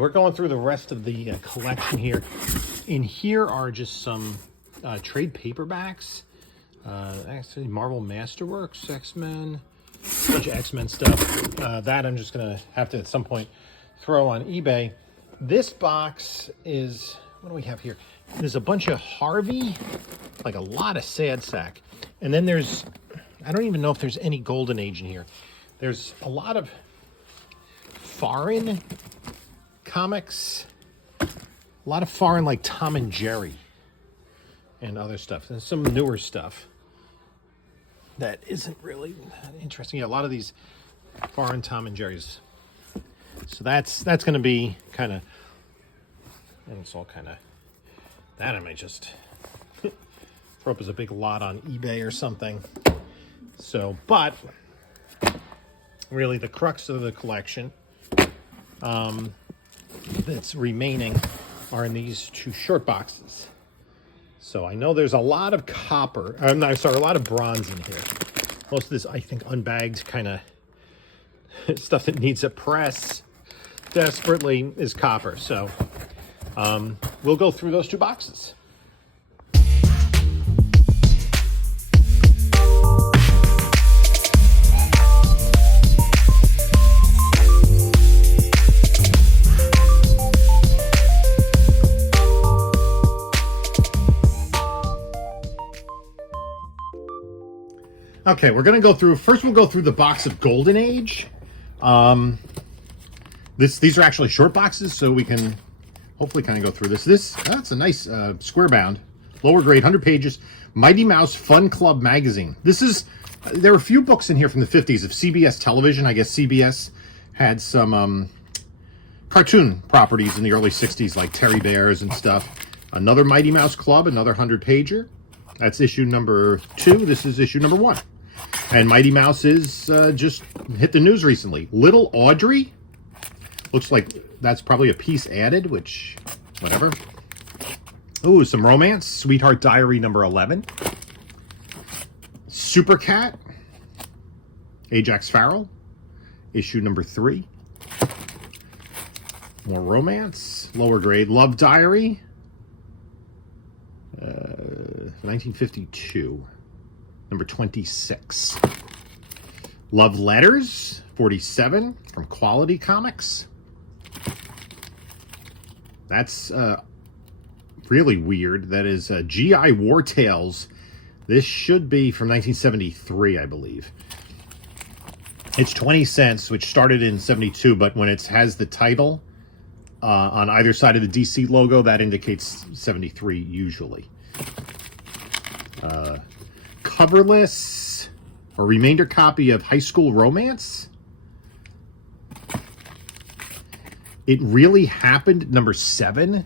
We're going through the rest of the collection here. In here are just some trade paperbacks. Actually, Marvel Masterworks, X-Men, a bunch of X-Men stuff. That I'm just going to have to at some point throw on eBay. This box is, what do we have here? There's a bunch of Harvey, like a lot of Sad Sack. And then there's, I don't even know if there's any Golden Age in here. There's a lot of foreign comics, a lot of foreign like Tom and Jerry and other stuff, and some newer stuff that isn't really that interesting. Yeah, a lot of these foreign Tom and Jerry's. So that's going to be kind of, and it's all kind of, that I might just throw up as a big lot on eBay or something. So, but really the crux of the collection that's remaining are in these two short boxes. So I know there's a lot of copper, a lot of bronze in here. Most of this, I think, unbagged kind of stuff that needs a press desperately is copper. So we'll go through those two boxes. Okay, we're going to go through, first we'll go through the box of Golden Age. These are actually short boxes, so we can hopefully kind of go through this. That's a nice square bound, lower grade, 100 pages, Mighty Mouse Fun Club magazine. There are a few books in here from the 50s of CBS television. I guess CBS had some cartoon properties in the early 60s, like Teddy Bears and stuff. Another Mighty Mouse Club, another 100 pager. That's issue number 2. This is issue number 1. And Mighty Mouse is just hit the news recently. Little Audrey. Looks like that's probably a piece added, which, whatever. Ooh, some romance. Sweetheart Diary number 11. Super Cat. Ajax Farrell. Issue number 3. More romance. Lower grade. Love Diary. 1952. Number 26. Love Letters, 47, from Quality Comics. That's really weird. That is G.I. War Tales. This should be from 1973, I believe. It's 20 cents, which started in 72, but when it has the title on either side of the DC logo, that indicates 73 usually. Coverless, a remainder copy of High School Romance. It Really Happened, number 7.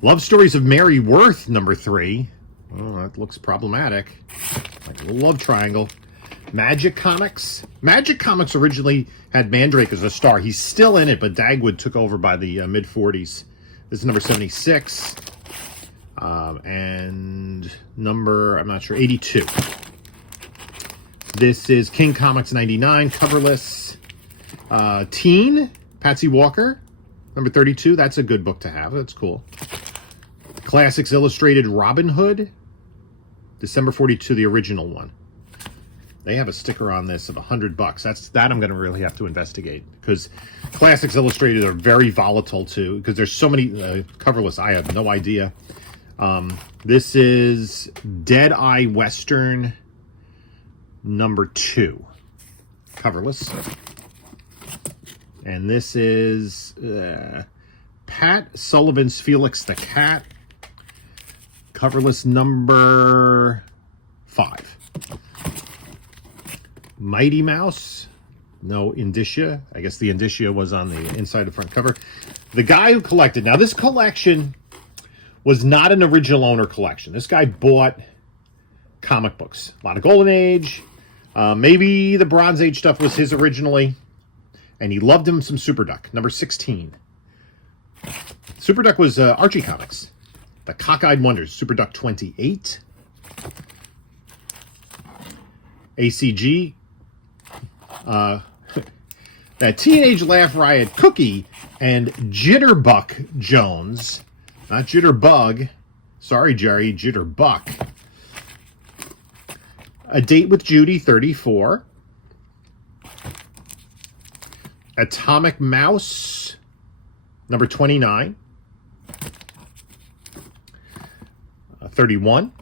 Love Stories of Mary Worth, number 3. Oh, that looks problematic. Like a little love triangle. Magic Comics. Magic Comics originally had Mandrake as a star. He's still in it, but Dagwood took over by the mid-40s. This is number 76. And number, I'm not sure, 82. This is King Comics 99, coverless. Teen, Patsy Walker, number 32. That's a good book to have. That's cool. Classics Illustrated Robin Hood, December 42, the original one. They have a sticker on this of $100. That I'm going to really have to investigate, because Classics Illustrated are very volatile too, because there's so many coverless. I have no idea. This is Dead Eye Western number 2, coverless. And this is Pat Sullivan's Felix the Cat, coverless number 5. Mighty Mouse, no indicia. I guess the indicia was on the inside of the front cover. The guy who collected, now this collection was not an original owner collection. This guy bought comic books. A lot of Golden Age. Maybe the Bronze Age stuff was his originally. And he loved him some Super Duck, number 16. Super Duck was Archie Comics. The Cockeyed Wonders, Super Duck 28. ACG. Teenage Laugh Riot Cookie and Jitterbug Jones. Not Jitterbug. Sorry, Jerry. Jitterbug. A Date with Judy, 34. Atomic Mouse, number 29. 31.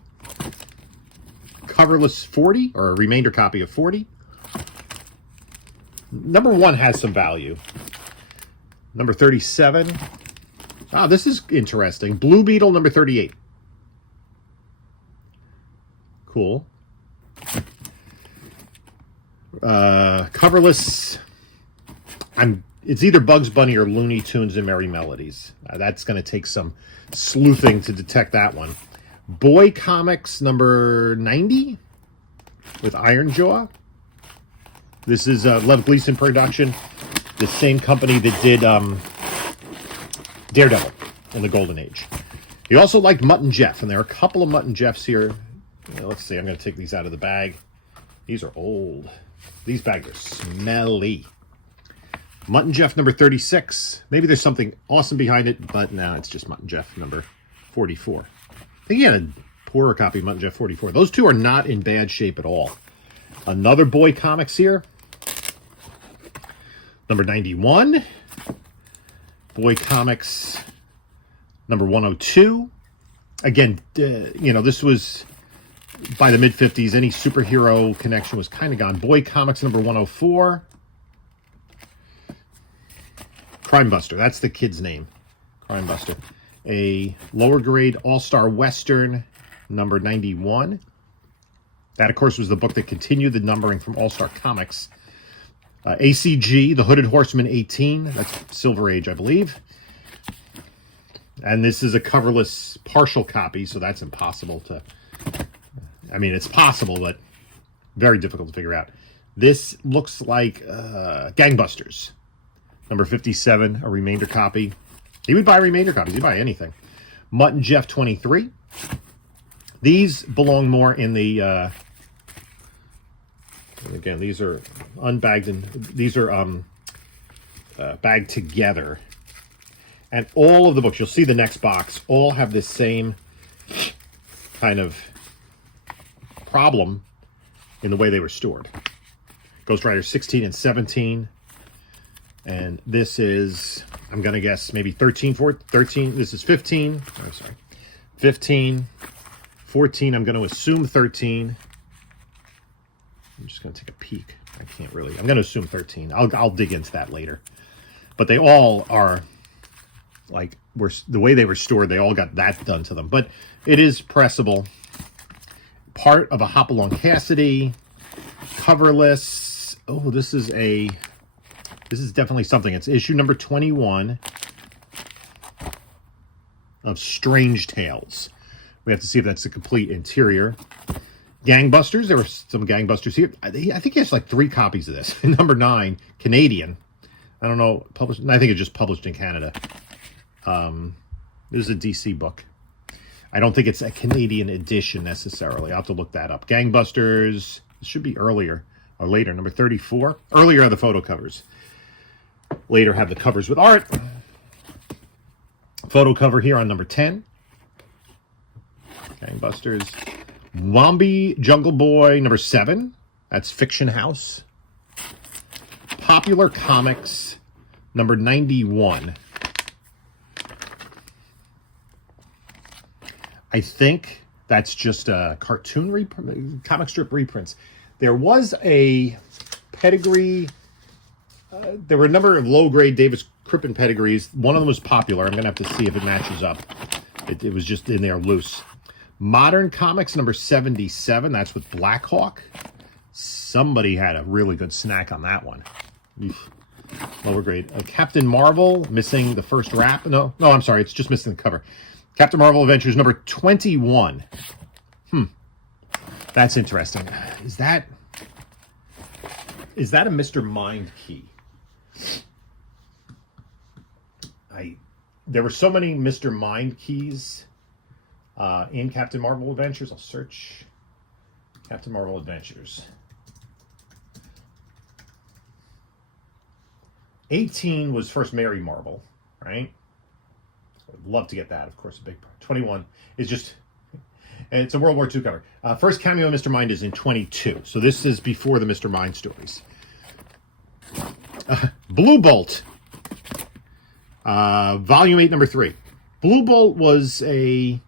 Coverless 40, or a remainder copy of 40. Number 1 has some value. Number 37. Ah, this is interesting. Blue Beetle, number 38. Cool. Coverless. It's either Bugs Bunny or Looney Tunes and Merry Melodies. That's going to take some sleuthing to detect that one. Boy Comics, number 90, with Iron Jaw. This is a Lev Gleason production. The same company that did Daredevil in the Golden Age. He also liked Mutt and Jeff, and there are a couple of Mutt and Jeffs here. Let's see, I'm going to take these out of the bag. These are old. These bags are smelly. Mutt and Jeff, number 36. Maybe there's something awesome behind it, but no, it's just Mutt and Jeff, number 44. I think he had a poorer copy of Mutt and Jeff 44. Those two are not in bad shape at all. Another Boy Comics here. Number 91. Boy Comics, number 102. Again, this was by the mid-50s. Any superhero connection was kind of gone. Boy Comics, number 104. Crime Buster, that's the kid's name. Crime Buster. A lower grade All-Star Western, number 91. That, of course, was the book that continued the numbering from All-Star Comics. ACG, The Hooded Horseman, 18. That's Silver Age, I believe. And this is a coverless partial copy, so that's impossible to... I mean, it's possible, but very difficult to figure out. This looks like Gangbusters. Number 57, a remainder copy. He would buy remainder copies. He'd buy anything. Mutt and Jeff, 23. These belong more in the... again, these are unbagged, and these are bagged together. And all of the books, you'll see the next box, all have this same kind of problem in the way they were stored. Ghost Rider 16 and 17. And this is, I'm going to guess, maybe 13. This is 15. Oh, sorry. 15. 14, I'm going to assume 13. I'm just going to take a peek. I can't really. I'm going to assume 13. I'll dig into that later. But they all are, like, the way they were stored, they all got that done to them. But it is pressable. Part of a Hopalong Cassidy. Coverless. Oh, this is definitely something. It's issue number 21 of Strange Tales. We have to see if that's the complete interior. Gangbusters. There were some Gangbusters here. I think he has like 3 copies of this. Number 9, Canadian. I don't know. Published. I think it's just published in Canada. This is a DC book. I don't think it's a Canadian edition necessarily. I'll have to look that up. Gangbusters. It should be earlier or later. Number 34. Earlier are the photo covers. Later have the covers with art. Photo cover here on number 10. Gangbusters. Wombi Jungle Boy, number 7. That's Fiction House. Popular Comics, number 91. I think that's just a cartoon comic strip reprints. There was a pedigree. There were a number of low-grade Davis Crippen pedigrees. One of them was popular. I'm going to have to see if it matches up. It was just in there loose. Modern Comics, number 77. That's with Blackhawk. Somebody had a really good snack on that one. Oof. Lower grade. Captain Marvel, missing the first wrap. No, I'm sorry. It's just missing the cover. Captain Marvel Adventures, number 21. That's interesting. Is that a Mr. Mind key? There were so many Mr. Mind keys in Captain Marvel Adventures. I'll search Captain Marvel Adventures. 18 was first Mary Marble, right? I'd love to get that, of course. A big part. 21 is just, and it's a World War II cover. First cameo of Mr. Mind is in 22, so this is before the Mr. Mind stories. Blue Bolt, Volume 8, Number 3. Blue Bolt was an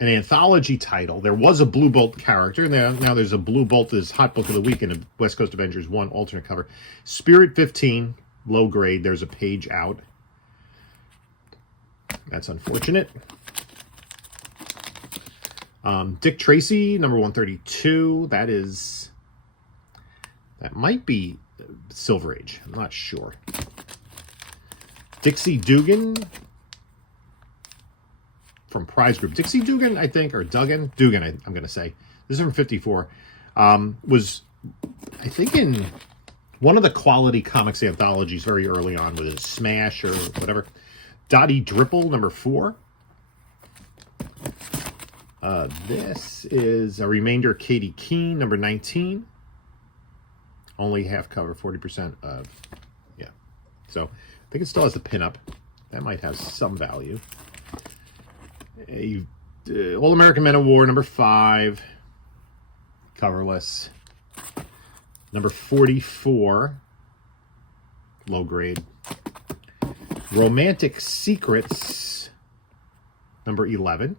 anthology title. There was a Blue Bolt character. Now there's a Blue Bolt as Hot Book of the Week in a West Coast Avengers 1 alternate cover. Spirit 15, low grade. There's a page out. That's unfortunate. Dick Tracy, number 132. That might be Silver Age. I'm not sure. Dixie Dugan from Prize Group. Dixie Dugan, I think, or Dugan, I'm going to say. This is from 54. Was, I think, in one of the Quality Comics anthologies very early on, with a Smash or whatever. Dottie Dripple, number 4. This is a Remainder Katie Keene, number 19. Only half cover, 40% of, yeah. So, I think it still has the pinup. That might have some value. All-American Men of War, number 5. Coverless. Number 44. Low grade. Romantic Secrets, number 11.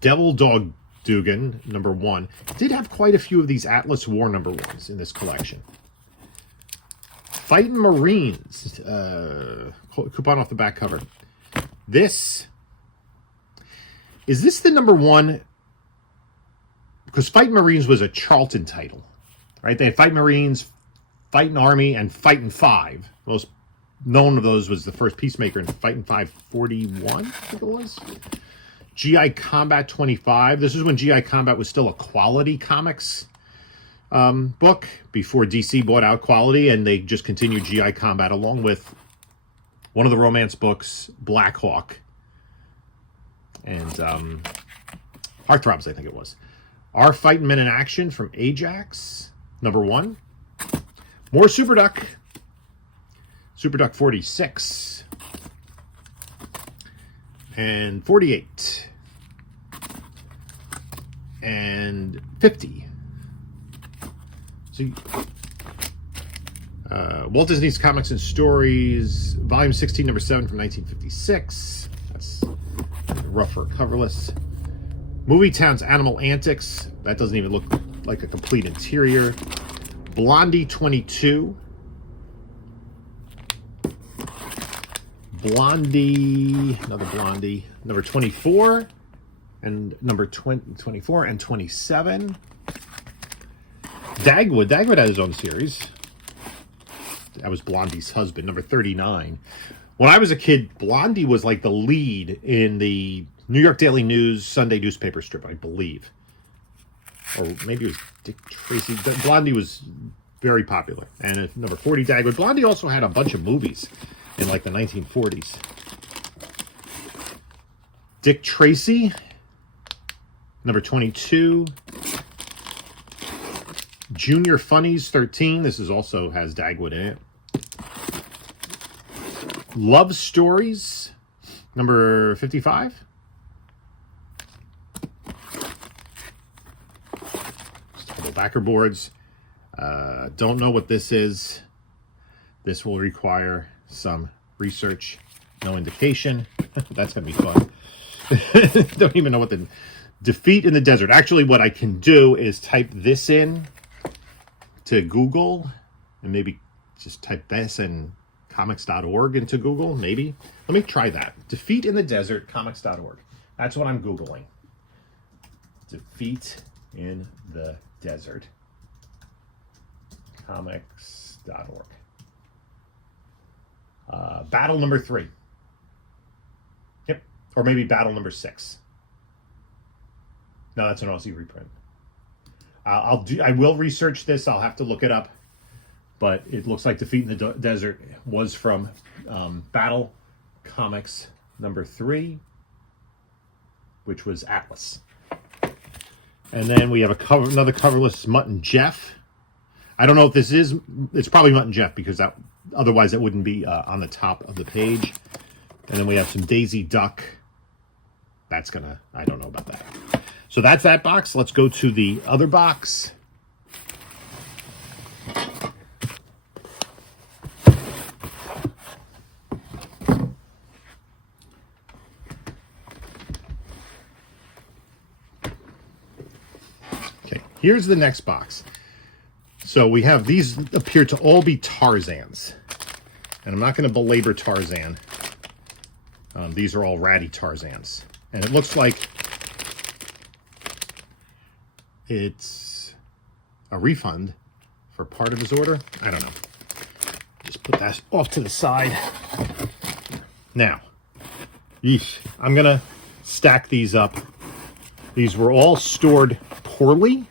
Devil Dog Dugan, number 1. Did have quite a few of these Atlas War number 1s in this collection. Fightin' Marines, coupon off the back cover. Is this the number 1? Because Fightin' Marines was a Charlton title, right? They had Fightin' Marines, Fightin' Army, and Fightin' 5. Most known of those was the first Peacemaker in Fightin' 541, I think it was. GI Combat 25. This is when GI Combat was still a Quality Comics book, before DC bought out Quality, and they just continued GI Combat along with one of the romance books, Black Hawk, and Heartthrobs, I think it was. Our Fightin' Men in Action from Ajax, number 1. More Super Duck. Super Duck 46. And 48. And 50. So, Walt Disney's Comics and Stories, Volume 16, Number 7 from 1956. That's rougher, coverless. Movie Town's Animal Antics. That doesn't even look like a complete interior. Blondie 22. Blondie, another Blondie. Number 24. And number 24 and 27. Dagwood. Dagwood had his own series. That was Blondie's husband, number 39. When I was a kid, Blondie was like the lead in the New York Daily News Sunday newspaper strip, I believe. Or maybe it was Dick Tracy. Blondie was very popular. And number 40, Dagwood. Blondie also had a bunch of movies in like the 1940s. Dick Tracy, number 22. Junior Funnies 13. This is also has Dagwood in it. Love Stories, number 55. Couple backer boards. Don't know what this is. This will require some research. No indication. That's going to be fun. Don't even know what the Defeat in the Desert. Actually, what I can do is type this in to Google and maybe just type this and comics.org into Google, maybe. Let me try that. Defeat in the Desert, comics.org. That's what I'm Googling. Defeat in the Desert, comics.org. Battle number 3. Yep. Or maybe battle number 6. No, that's an Aussie reprint. I will research this. I'll have to look it up. But it looks like Defeat in the Desert was from Battle Comics number 3. which was Atlas. And then we have another coverless Mutt and Jeff. I don't know if this is, it's probably Mutt and Jeff because otherwise it wouldn't be on the top of the page. And then we have some Daisy Duck. That's gonna, I don't know about that. So that's that box. Let's go to the other box. Okay, here's the next box. So we have, these appear to all be Tarzans. And I'm not going to belabor Tarzan. These are all Ratty Tarzans. And it looks like it's a refund for part of his order. I don't know. Just put that off to the side. Now, yeesh, I'm going to stack these up. These were all stored poorly.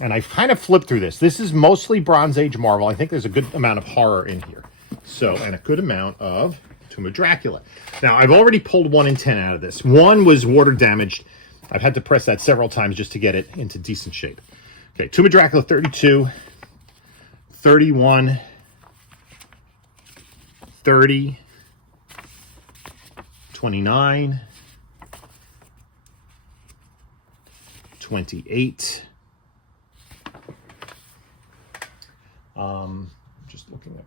And I've kind of flipped through this. This is mostly Bronze Age Marvel. I think there's a good amount of horror in here. So, and a good amount of Tomb of Dracula. Now, I've already pulled 1 in 10 out of this. One was water damaged. I've had to press that several times just to get it into decent shape. Okay, Tomb of Dracula 32, 31, 30, 29, 28. Just looking up.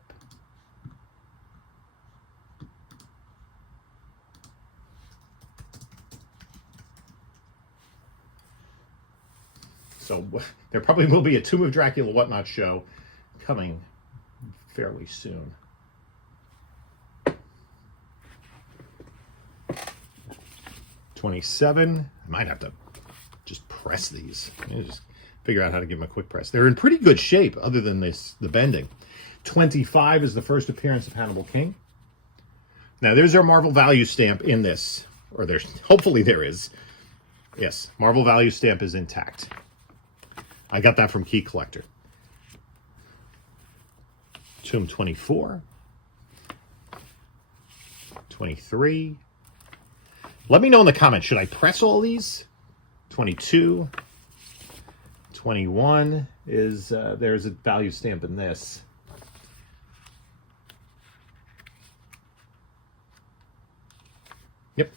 So there probably will be a Tomb of Dracula Whatnot show coming fairly soon. $27. I might have to just press these. Just figure out how to give them a quick press. They're in pretty good shape other than this, the bending. 25 is the first appearance of Hannibal King. Now there's our Marvel value stamp in this, or there's, hopefully there is. Yes, Marvel value stamp is intact. I got that from Key Collector. Tomb 24. 23. Let me know in the comments, should I press all these? 22. 21 is, there's a value stamp in this. Yep.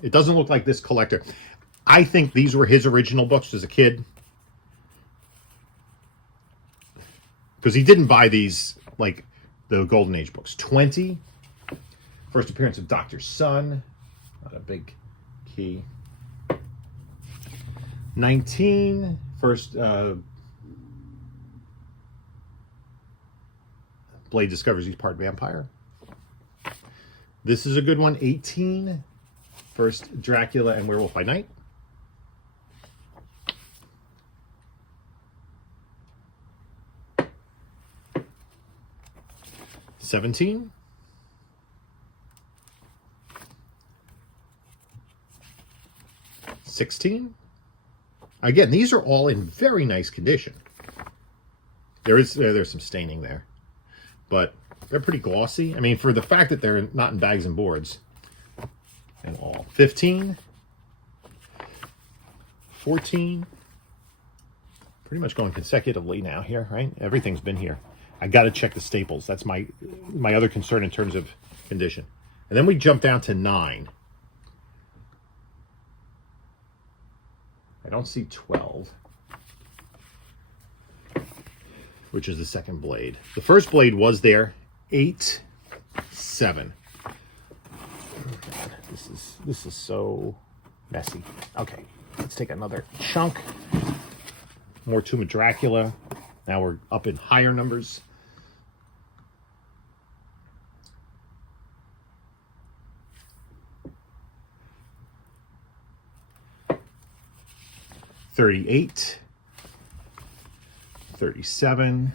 It doesn't look like this collector. I think these were his original books as a kid. Because he didn't buy these like the Golden Age books. 20. First appearance of Dr. Sun. Not a big key. 19. First Blade discovers he's part vampire. This is a good one. 18. First Dracula and Werewolf by Night. 17. 16. Again, these are all in very nice condition. There's some staining there, but they're pretty glossy. I mean, for the fact that they're not in bags and boards and all. 15. 14. Pretty much going consecutively now here, right? Everything's been here. I got to check the staples. That's my other concern in terms of condition. And then we jump down to 9. I don't see 12, which is the second Blade. The first Blade was there. 8, 7. Oh, God, this is so messy. Okay, let's take another chunk. More Tomb of Dracula. Now we're up in higher numbers. $38, $37.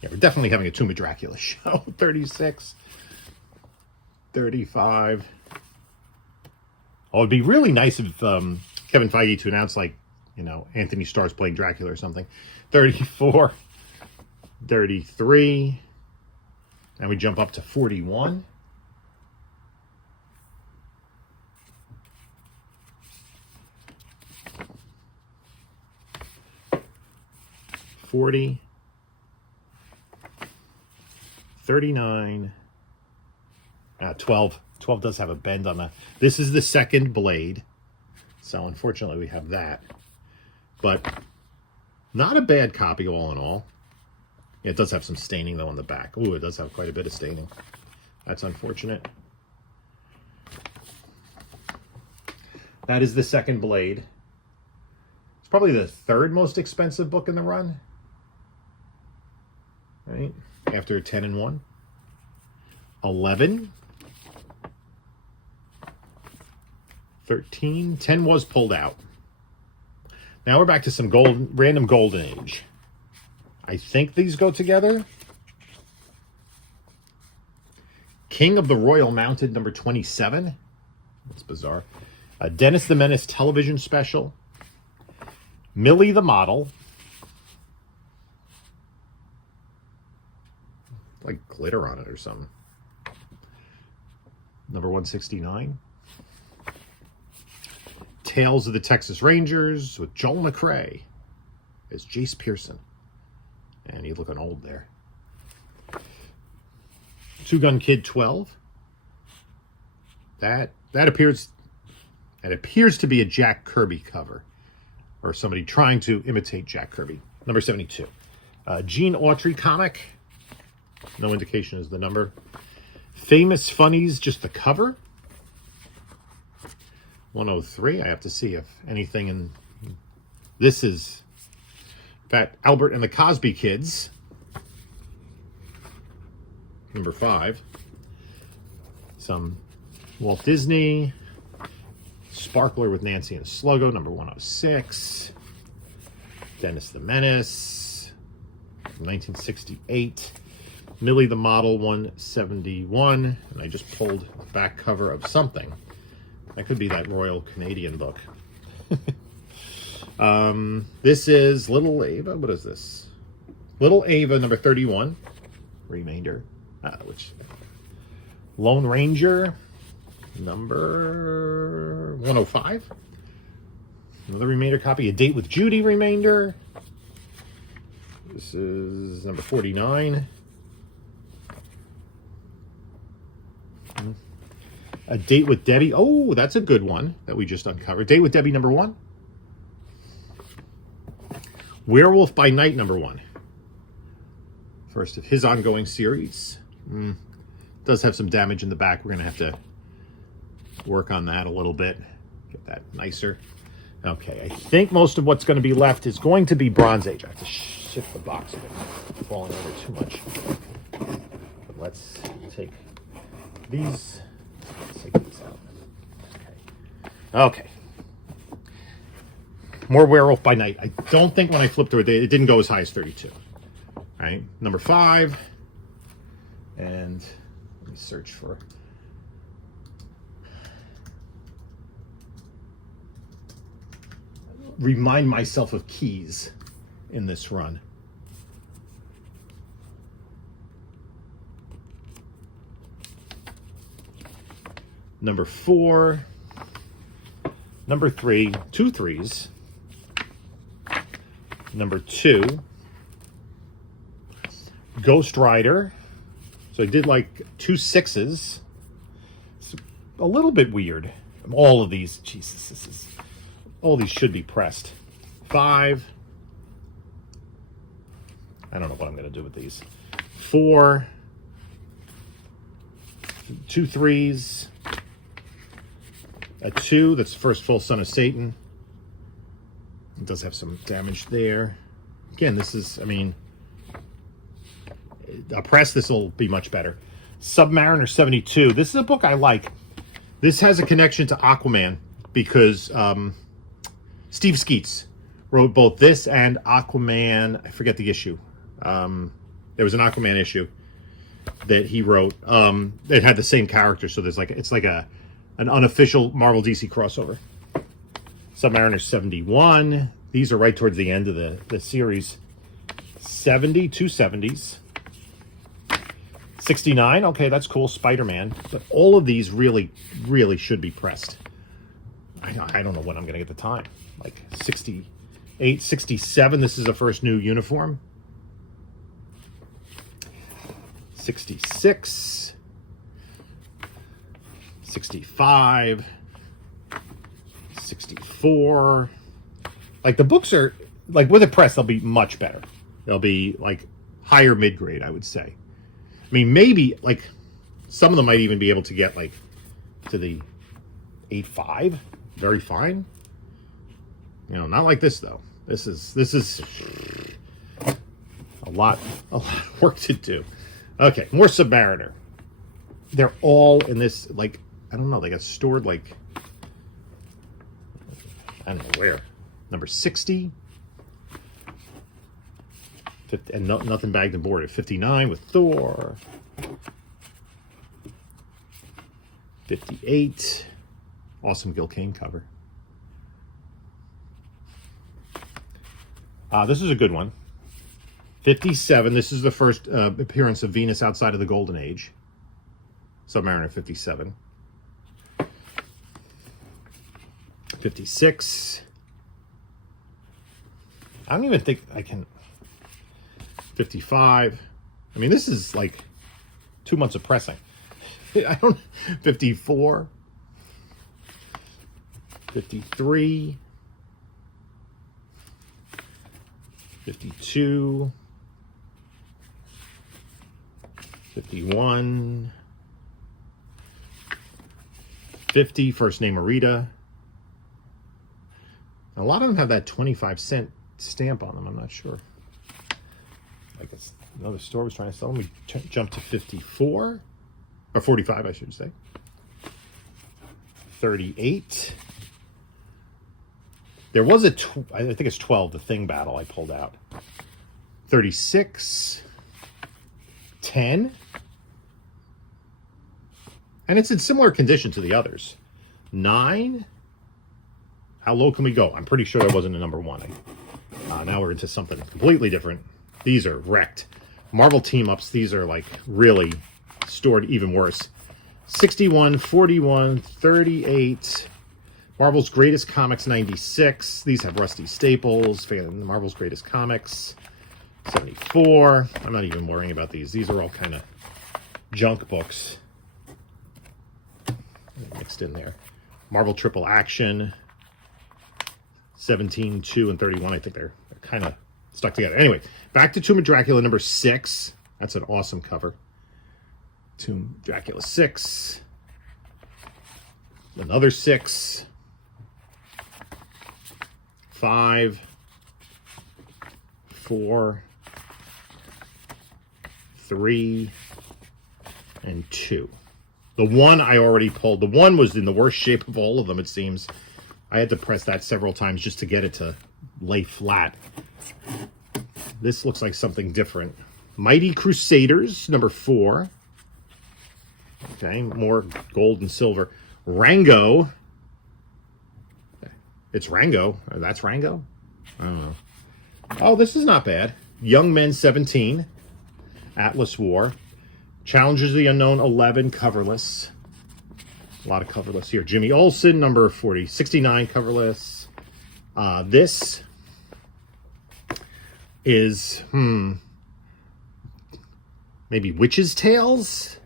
Yeah, we're definitely having a Tomb of Dracula show. 36, 35. Oh, it'd be really nice if Kevin Feige to announce, like, you know, Anthony Starr's playing Dracula or something. 34, 33. And we jump up to 41. 40, 39, 12. 12 does have a bend on the... This is the second blade. So unfortunately we have that. But not a bad copy all in all. Yeah, it does have some staining though on the back. Ooh, it does have quite a bit of staining. That's unfortunate. That is the second blade. It's probably the third most expensive book in the run. Right? After 10 and 1. 11. 13. 10 was pulled out. Now we're back to some random Golden Age. I think these go together. King of the Royal Mounted, number 27. That's bizarre. Dennis the Menace television special. Millie the Model. Like glitter on it or something. Number 169. Tales of the Texas Rangers with Joel McCrea as Jace Pearson. And he's looking old there. Two Gun Kid 12. That appears to be a Jack Kirby cover. Or somebody trying to imitate Jack Kirby. Number 72. Gene Autry comic. No indication is the number. Famous Funnies, just the cover. 103. I have to see if anything in... This is... Fat Albert and the Cosby Kids. Number 5. Some Walt Disney. Sparkler with Nancy and Sluggo, number 106. Dennis the Menace, 1968. Millie the Model, 171. And I just pulled the back cover of something. That could be that Royal Canadian book. This is Little Ava. What is this? Little Ava, number 31. Remainder. Lone Ranger, number 105. Another remainder copy. A Date with Judy remainder. This is number 49. A Date with Debbie. Oh, that's a good one that we just uncovered. Date with Debbie, number 1. Werewolf by Night, number 1. First of his ongoing series. Does have some damage in the back. We're going to have to work on that a little bit. Get that nicer. Okay, I think most of what's going to be left is going to be Bronze Age. I have to shift the box a bit. It's falling over too much. But let's take these. Let's take these out. Okay. More Werewolf by Night. I don't think when I flipped through it, it didn't go as high as 32. All right, number 5. And let me search for... Remind myself of keys in this run. Number 4. Number 3. 2 3s. Number 2. Ghost Rider. So I did like 2 6s. It's a little bit weird. All of these, Jesus, all these should be pressed. 5. I don't know what I'm going to do with these. 4. 2 3s. A 2. That's the first full Son of Satan. It does have some damage there. Again, this is, I mean, a press, this will be much better. Submariner 72. This is a book I like. This has a connection to Aquaman because Steve Skeets wrote both this and Aquaman. I forget the issue. There was an Aquaman issue that he wrote. It had the same character, so there's like it's like an unofficial Marvel DC crossover. Submariner 71. These are right towards the end of the series. 70, 2 70s. 69, okay, that's cool. Spider-Man. But all of these really, really should be pressed. I don't know when I'm going to get the time. Like 68, 68, 67. This is the first new uniform. 66, 65, 64. Like the books are, like with a press, they'll be much better. They'll be like higher mid-grade, I would say. I mean, maybe like some of them might even be able to get like to the 8.5. Very fine. You know, not like this though. This is a lot of work to do. Okay, more Submariner. They're all in this, like, I don't know, they got stored like, I don't know where. Number 60. 50, and nothing bagged and boarded. 59 with Thor. 58. Awesome Gil Kane cover. This is a good one. 57. This is the first appearance of Venus outside of the Golden Age. Submariner 57. 56. I don't even think I can. 55. I mean, this is like 2 months of pressing. I don't. 54. 53. 52. 51. 50. First name Arita. A lot of them have that 25-cent stamp on them. I'm not sure. I guess another store was trying to sell them. We jumped to 54. Or 45, I should say. 38. There was a, I think it's 12, the Thing Battle I pulled out. 36. 10. And it's in similar condition to the others. 9. How low can we go? I'm pretty sure there wasn't a number 1. Now we're into something completely different. These are wrecked. Marvel team-ups, these are like really stored even worse. 61, 41, 38. Marvel's Greatest Comics 96. These have Rusty Staples. Marvel's Greatest Comics 74. I'm not even worrying about these. These are all kind of junk books mixed in there. Marvel Triple Action 17, 2, and 31. I think they're kind of stuck together. Anyway, back to Tomb of Dracula number 6. That's an awesome cover. Tomb Dracula 6. Another 6. 5. 4. 3. And 2. The 1 I already pulled. The 1 was in the worst shape of all of them, it seems. I had to press that several times just to get it to lay flat. This looks like something different. Mighty Crusaders, number 4. Okay, more gold and silver. Rango. It's Rango. That's Rango? I don't know. Oh, this is not bad. Young Men 17. Atlas War. Challengers of the Unknown 11, coverless. A lot of coverless here. Jimmy Olsen, number 40. 69, coverless. This is, maybe Witch's Tales?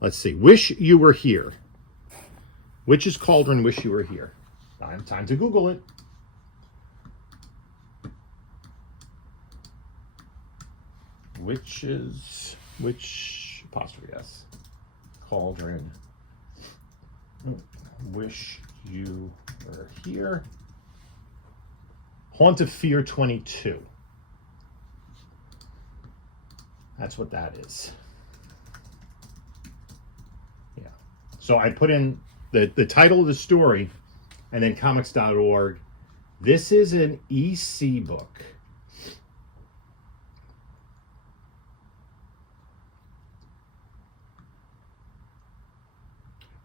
Let's see. Wish You Were Here. Witch's Cauldron, Wish You Were Here. Time to Google it. Witch, apostrophe S. Cauldron. Wish You Were Here. Haunt of Fear 22. That's what that is. Yeah. So I put in the title of the story and then comics.org. This is an EC book.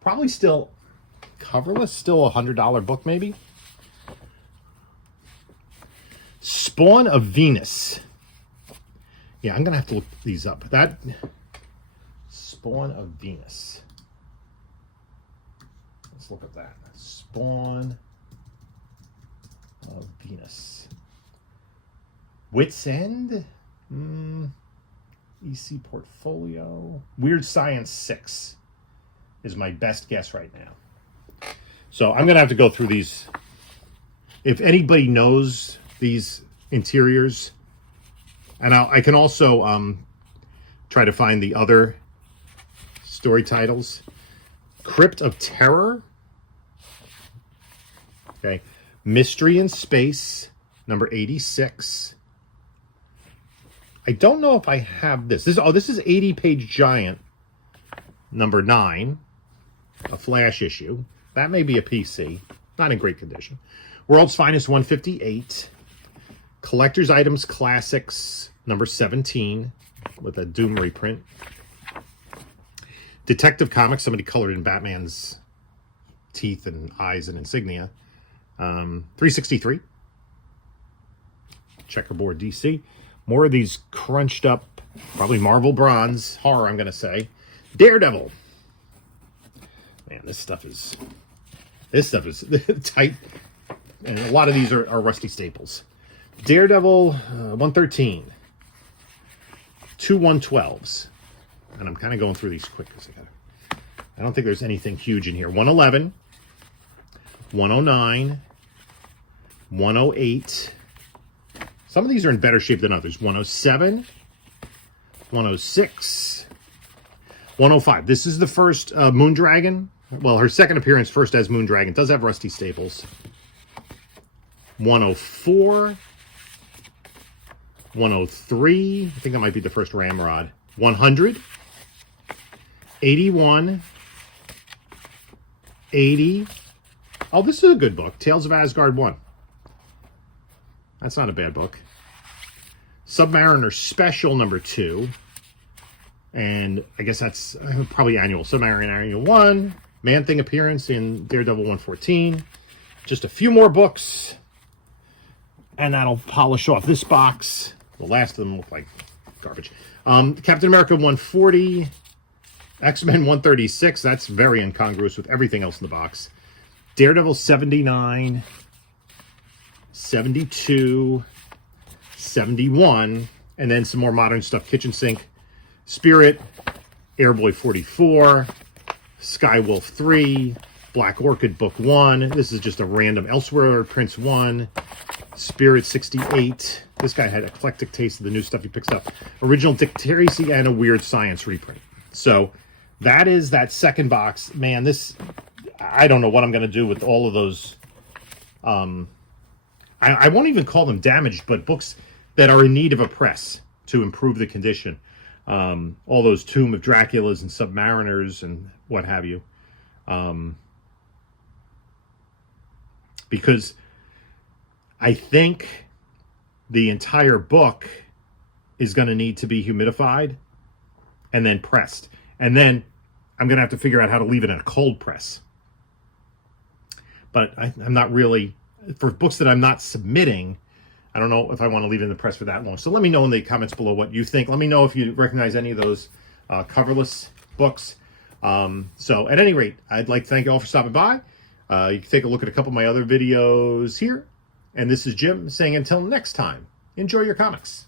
Probably still coverless, still a $100 book maybe. Spawn of Venus. Yeah, I'm gonna have to look these up. That Spawn of Venus. Let's look at that. Spawn of Venus. this? Wits End? EC Portfolio. Weird Science 6 is my best guess right now. So I'm going to have to go through these. If anybody knows these interiors, and I can also try to find the other story titles. Crypt of Terror. Okay. Mystery in Space, number 86. I don't know if I have this. This is 80-page giant, number 9, a Flash issue. That may be a PC, not in great condition. World's Finest 158. Collector's Items Classics, number 17, with a Doom reprint. Detective Comics, somebody colored in Batman's teeth and eyes and insignia. 363. Checkerboard DC. More of these crunched up, probably Marvel Bronze horror, I'm going to say. Daredevil. Man, this stuff is tight. And a lot of these are rusty staples. Daredevil 113. 2 112s. And I'm kind of going through these quick because I don't think there's anything huge in here. 111. 109. 108. Some of these are in better shape than others. 107. 106. 105. This is the first Moondragon. Well, her second appearance, first as Moondragon. Does have rusty staples. 104. 103. I think that might be the first Ramrod. 100. 81. 80. Oh, this is a good book. Tales of Asgard 1. That's not a bad book. Submariner Special number 2. And I guess that's probably annual. Submariner Annual 1. Man-Thing appearance in Daredevil 114. Just a few more books. And that'll polish off this box. The last of them look like garbage. Captain America 140. X-Men 136. That's very incongruous with everything else in the box. Daredevil 79. 72. 71. And then some more modern stuff. Kitchen Sink. Spirit. Airboy 44. Skywolf 3. Black Orchid Book 1. This is just a random Elsewhere Prince 1. Spirit 68. This guy had eclectic taste of the new stuff he picks up. Original Dick Tracy and a Weird Science reprint. So that is that second box. Man, this, I don't know what I'm going to do with all of those. I won't even call them damaged, but books that are in need of a press to improve the condition. All those Tomb of Draculas and Submariners and what have you. Because I think the entire book is going to need to be humidified and then pressed. And then I'm going to have to figure out how to leave it in a cold press. But I'm not really, for books that I'm not submitting, I don't know if I want to leave it in the press for that long. So let me know in the comments below what you think. Let me know if you recognize any of those coverless books. So at any rate, I'd like to thank you all for stopping by. You can take a look at a couple of my other videos here. And this is Jim saying until next time, enjoy your comics.